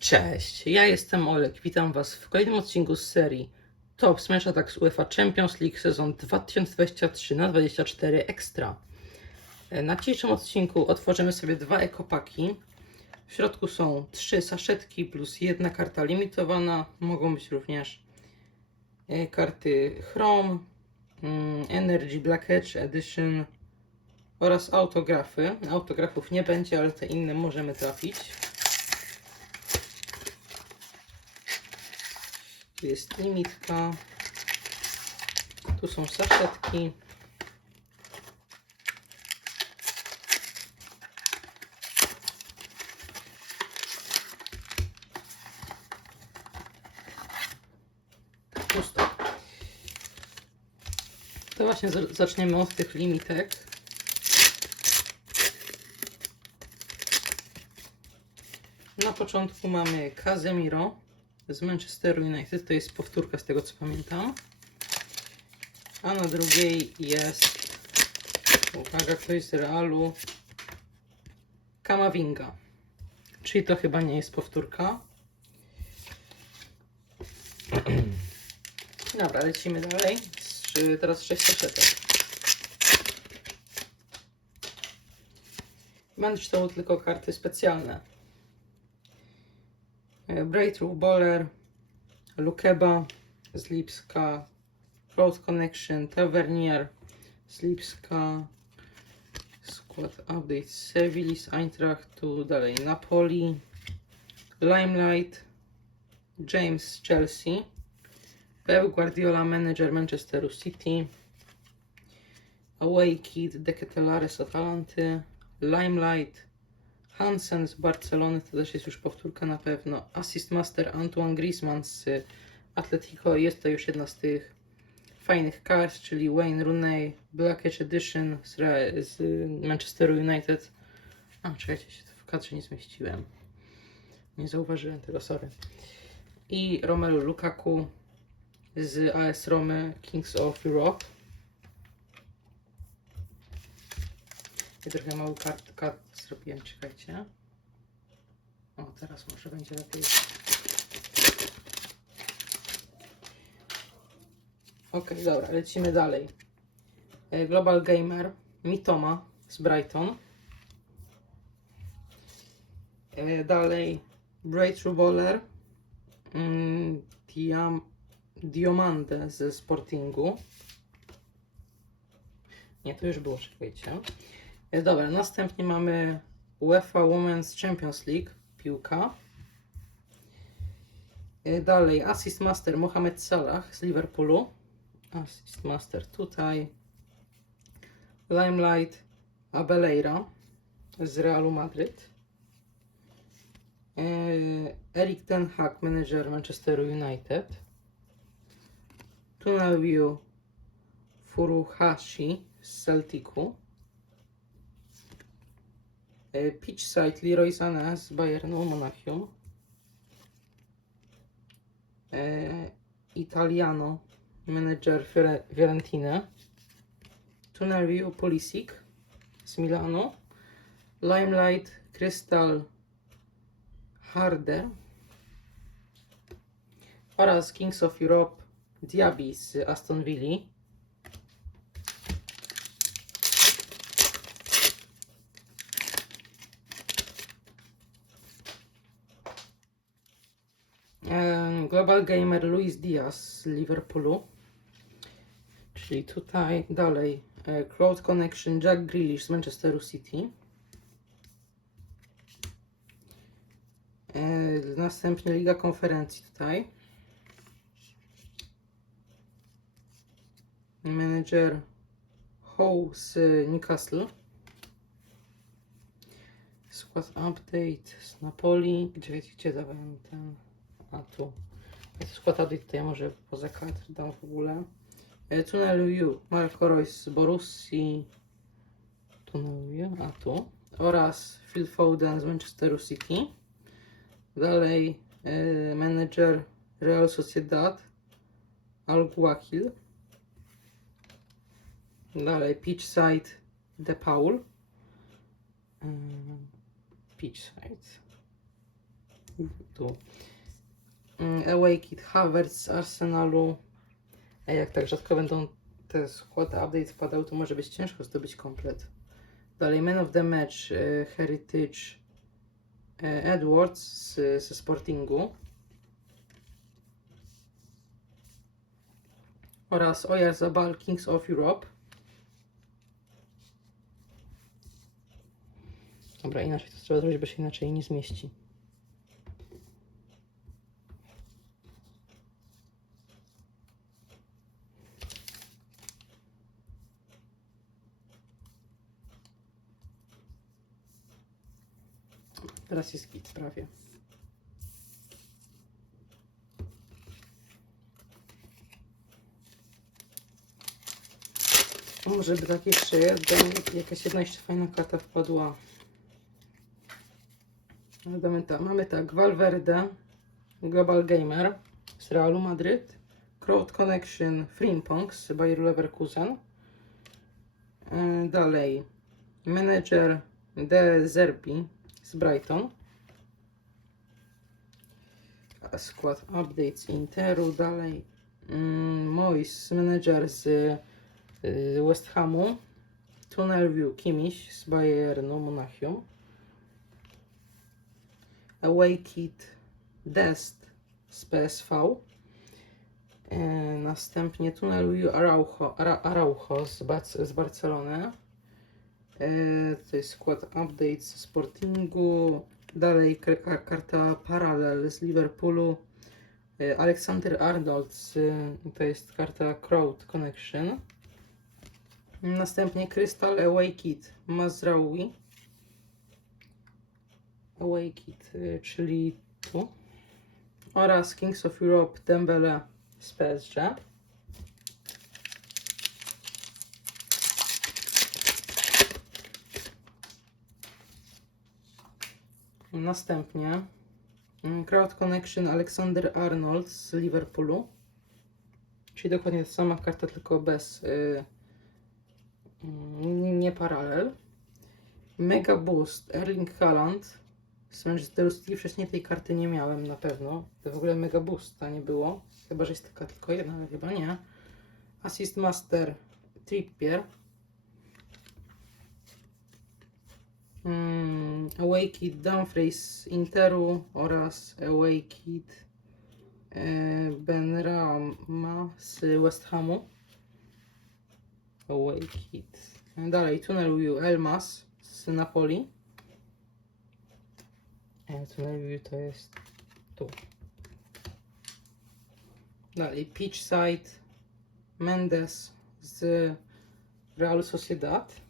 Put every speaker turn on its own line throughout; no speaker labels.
Cześć, ja jestem Olek, witam Was w kolejnym odcinku z serii Top Smash Attack z UEFA Champions League sezon 2023 na 24 Extra. E, Na dzisiejszym odcinku otworzymy sobie dwa ekopaki. W środku są trzy saszetki plus jedna karta limitowana. Mogą być również e, karty Chrome, mm, Energy Black Edge Edition oraz autografy. Autografów nie będzie, ale te inne możemy trafić. Tu jest limitka. Tu są saszetki. Pusto. To właśnie za- zaczniemy od tych limitek. Na początku mamy Casemiro z Manchesteru United. To jest powtórka z tego co pamiętam. A na drugiej jest. Uwaga, ktoś z Realu. Kamavinga. Czyli to chyba nie jest powtórka. Dobra, lecimy dalej. Teraz 6 saszetek. Będę czytał tylko karty specjalne. E, Breakthrough Bowler, Lukeba, Slipska, Road Connection, Tavernier, Slipska, Skład Update Sevilis, Eintracht, tu dalej Napoli, Limelight, James Chelsea, Pep Guardiola Manager Manchesteru City, Away Kid De Ketelaere Atalanty, Limelight, Hansen z Barcelony, to też jest już powtórka na pewno. Assist Master Antoine Griezmann z Atletico. Jest to już jedna z tych fajnych kart, czyli Wayne Rooney Black Edge Edition z, z Manchesteru United. A, czekajcie, się w kadrze nie zmieściłem. Nie zauważyłem tego, sorry. I Romelu Lukaku z AS Romy Kings of Europe. Ja trochę mały kart, kart zrobiłem, czekajcie. O, teraz może będzie lepiej. Ok, dobra, lecimy dalej. E, Global Gamer, Mitoma z Brighton. E, Dalej, Breakthrough Bowler, mm, Diam, Diomande ze Sportingu. Nie, to już było, czekajcie. E, Dobra, następnie mamy UEFA Women's Champions League, piłka. E, Dalej Assist Master Mohamed Salah z Liverpoolu. Assist Master tutaj. Limelight Abeleira z Realu Madryt. E, Erik Ten Hag, menedżer Manchesteru United. Tunelview Furuhashi z Celticu. E, Pitchside Leroy Sané z Bayernu Monachium. E, Italiano Fiore- Fiorentina. Tunelview Pulisic z Milanu. Limelight Crystal Harder oraz Kings of Europe Diaby z Aston Villa. Em, Global Gamer Luis Diaz z Liverpoolu. Czyli tutaj dalej e, Cloud Connection Jack Grealish z Manchesteru City. E, Następnie Liga Konferencji tutaj. Manager Howe z Newcastle. Skład update z Napoli. Gdzie, gdzie dałem ten? A tu. Update tutaj może poza kadr dam w ogóle. E, Tunel U. Marco Reus z Borussii. Tunel U. A tu. Oraz Phil Foden z Manchesteru City. Dalej e, Real Sociedad. Al Guakil. Dalej Pitchside De Paul. Mm, Pitchside. tu. Mm, Away Kit Havertz z Arsenalu. Jak tak rzadko będą te składy update wpadały, to może być ciężko zdobyć komplet. Dalej Man of the Match e, Heritage e, Edwards ze Sportingu. Oraz Oyarzabal Kings of Europe. Dobra, inaczej to trzeba zrobić, bo się inaczej nie zmieści. Teraz jest git prawie. Może by tak jeszcze jakaś jedna jeszcze fajna karta wpadła. Tak, mamy tak, Valverde, Global Gamer z Realu Madryt, Crowd Connection Frimpong z Bayer Leverkusen, Yy, dalej Manager De Zerbi z Brighton, skład update z Interu, dalej mm, Mois Manager z y, West Hamu, Tunnel View Kimiś z Bayernu Monachium, Away Kit Dest z PSV. E, następnie Tunnel View Araujo, Ara, Araujo z, Bac- z Barcelony. E, to jest skład update z Sportingu. Dalej kar- karta Parallel z Liverpoolu. E, Alexander Arnold, to jest karta Crowd Connection. Następnie Crystal Away Kit Mazraoui. Away Kit, y, czyli tu. Oraz Kings of Europe Dembele z PSG. Następnie mm, Crowd Connection Alexander Arnold z Liverpoolu. Czyli dokładnie ta sama karta, tylko bez y, mm, nie paralel. Mega Boost Erling Haaland z Manchesteru City. Wcześniej tej karty nie miałem na pewno. To w ogóle Mega Boosta nie było. Chyba, że jest taka tylko jedna, ale chyba nie. Assist Master Trippier. Away Kit Dumfries Interu oraz Away Kit e, Benrahma z West Hamu. Away Kit. Dalej Tunnel View Elmas z Napoli. E, Tunnel View to jest tu. Dalej Pitchside Mendes z Real Sociedad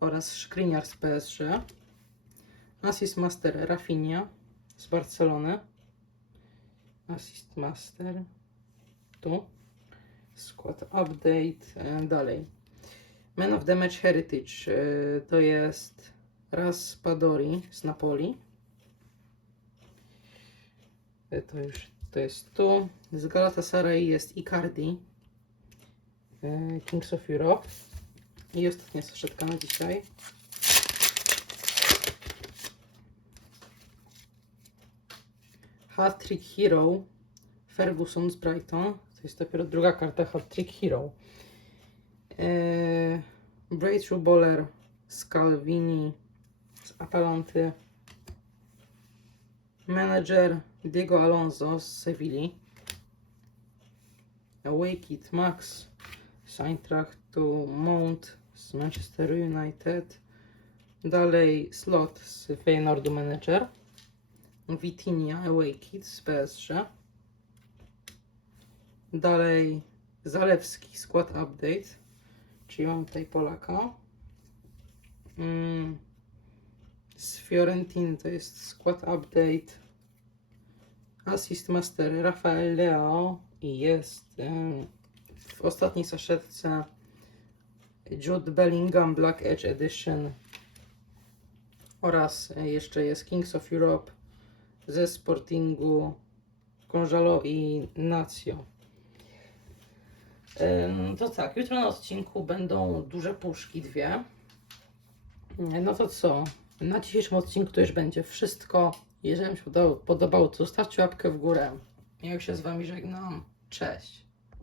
oraz Skriniar z PSG. Assist Master Rafinha z Barcelony. Assist Master tu. Skład update. E, dalej. Man of the Match Heritage e, to jest Raspadori z Napoli. E, To już to jest tu. Z Galatasaray jest Icardi. Kings of Europe. I ostatnia saszetka na dzisiaj. Hat-Trick Hero Ferguson z Brighton. To jest dopiero druga karta Hat-Trick Hero. Eee, Breakthrough Bowler z Calvini z Atalanty. Manager Diego Alonso z Sewilli. Away Kit Max z Eintrachtu Mount z Manchester United. Dalej Slot z Feyenoordu Manager. Vitinha Away Kit z PSG. Dalej Zalewski skład update. Czyli mam tutaj Polaka. Mm. Z Fiorentiny to jest skład update. Assist Master Rafael Leo i jest w ostatniej saszetce Jude Bellingham Black Edge Edition oraz e, jeszcze jest Kings of Europe ze Sportingu Conjalo i Nazio. Ym, To tak, jutro na odcinku będą duże puszki, dwie. No to co? Na dzisiejszym odcinku to już będzie wszystko. Jeżeli Wam się podobało, to zostawcie łapkę w górę. Ja już się z Wami żegnam. Cześć.